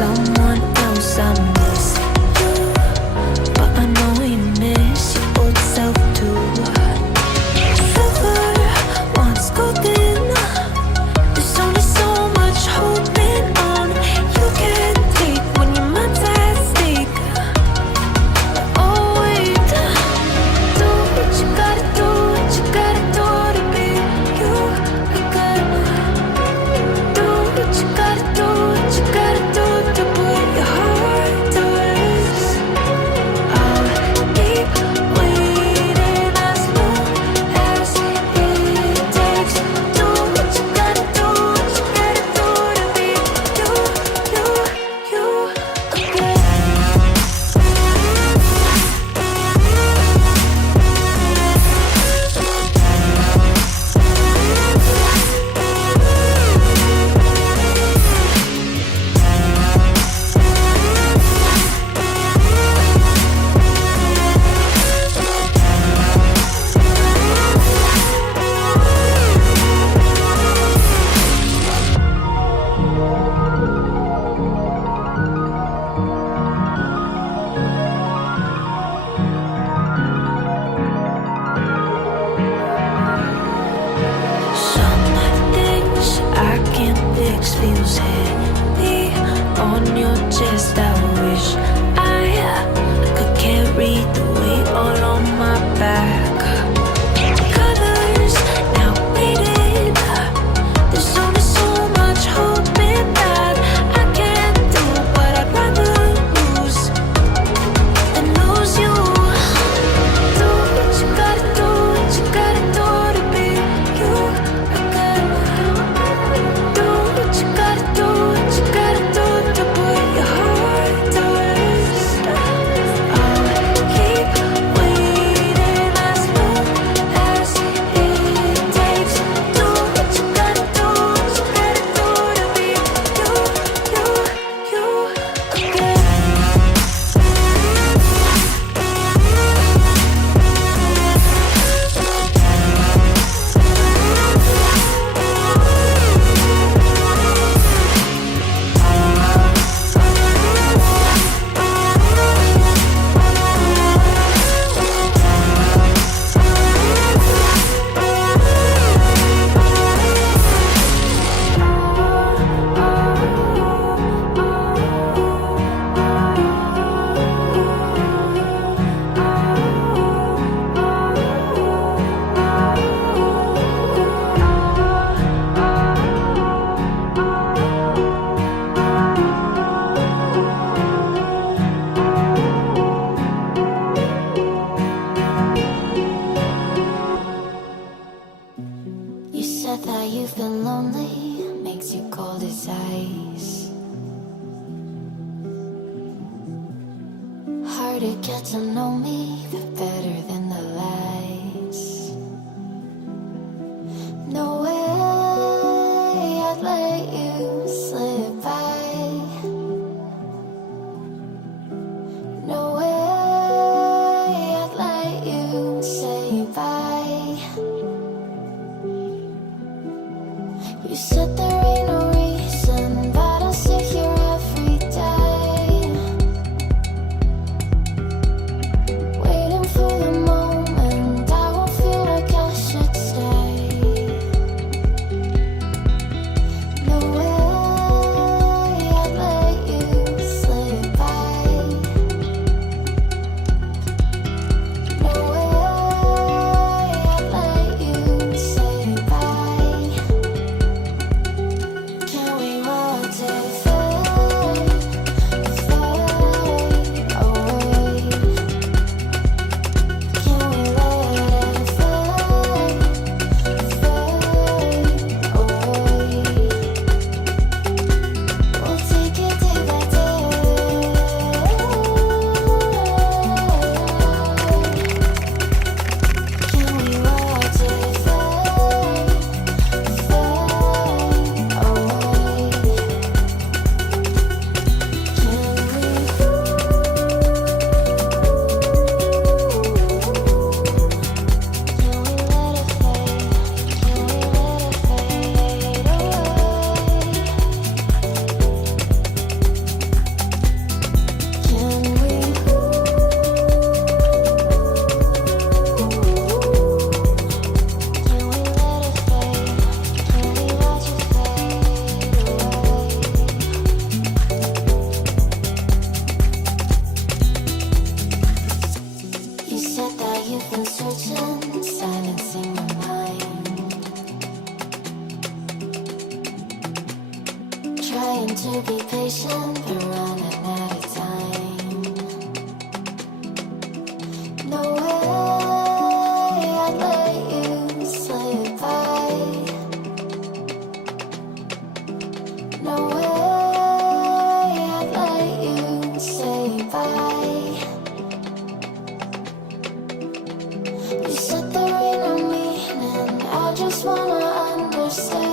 someone else. I miss you, but I know you miss your old self too. Silver once golden, there's only so much holding on. You can't take when your mind's at stake. Oh wait, do what you gotta do, what you gotta do to be you again. Do what you gotta do, what you gotta do to put your heart to rest. I'll keep waiting as long as it takes. Do what you gotta do, what you gotta do to be you again. Some things I can't fix feels heavy on your chest. I wish I could carry the weight all on my back. Colors now faded. There's only so much hoping that I can do, but I'd rather lose than lose you. Do what you gotta do, what you gotta do to be you again. Do what you gotta do, what you gotta do to put your heart to rest. I'll keep waiting as long as it takes. Do what you gotta do, what you gotta do to be you again. You said that you've been lonely, makes you cold as ice. Hard to get to know me, but better than the lies. No way I'd let you slip by. No way I'd let you say bye. You said there ain't no reason, but I'll sit here every day, waiting for trying to be patient, but running out of time. No way I'd let you slip by. No way I'd let you say bye. You said there ain't no meaning, I just wanna understand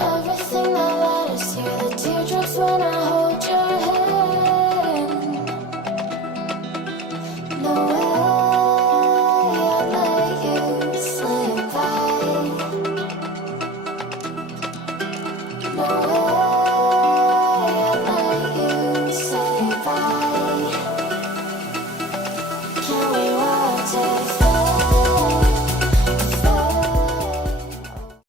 everything that led us here, the teardrops when I hold your hand. No way I'd let you slip by. No way.